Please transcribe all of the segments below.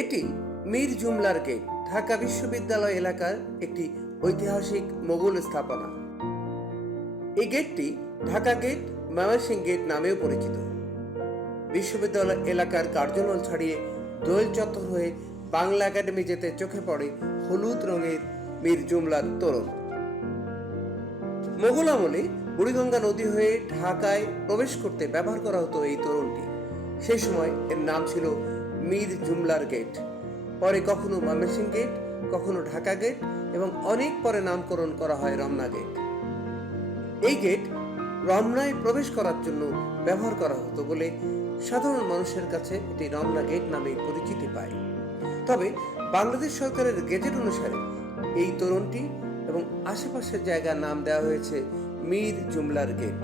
এটি মীর জুমলার গেট, ঢাকা বিশ্ববিদ্যালয় এলাকার একটি ঐতিহাসিক মোগল স্থাপনা। এই গেটটি ঢাকা গেট ময়মনসিং গেট নামেও পরিচিত। বিশ্ববিদ্যালয় এলাকার কার্জনল ছাড়িয়ে দোয়েল চত্বর হয়ে বাংলা একাডেমি যেতে চোখে পড়ে হলুদ রঙের মীর জুমলার তোরণ। মোগল আমলে বুড়িগঙ্গা নদী হয়ে ঢাকায় প্রবেশ করতে ব্যবহার করা হতো এই তোরণটি। সেই সময় এর নাম ছিল মীর জুমলার গেট। পরে কখনো ময়মনসিং গেট, কখনো ঢাকা গেট এবং অনেক পরে নামকরণ করা হয় রমনা গেট। এই গেট রমনায় প্রবেশ করার জন্য ব্যবহার করা হতো বলে সাধারণ মানুষের কাছে এটি রমনা গেট নামে পরিচিতি পায়। তবে বাংলাদেশ সরকারের গেজেট অনুসারে এই তোরণটি এবং আশেপাশের জায়গার নাম দেওয়া হয়েছে মীর জুমলার গেট।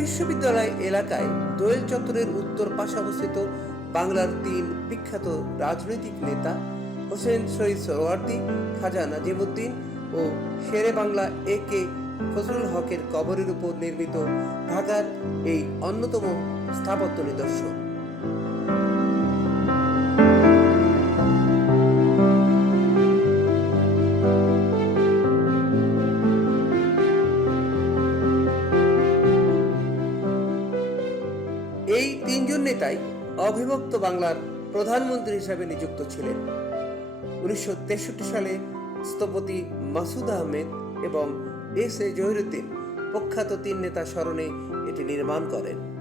বিশ্ববিদ্যালয় এলাকায় দোয়েল চত্বরের উত্তর পাশে অবস্থিত বাংলার তিন বিখ্যাত রাজনৈতিক নেতা হোসেন শহীদ সরোয়ার্দী খাজা নাজিমুদ্দিন ও শেরে বাংলা এ কে ফজলুল হকের কবরের উপর নির্মিত ঢাকার এই অন্যতম স্থাপত্য নিদর্শন। এই তিনজন নেতাই অবিভক্ত বাংলার প্রধানমন্ত্রী হিসাবে নিযুক্ত ছিলেন। উনিশশো তেষট্টি সালে স্থপতি মাসুদ আহমেদ এবং এস এ জহিরুদ্দিন প্রখ্যাত তিন নেতা স্মরণে এটি নির্মাণ করেন।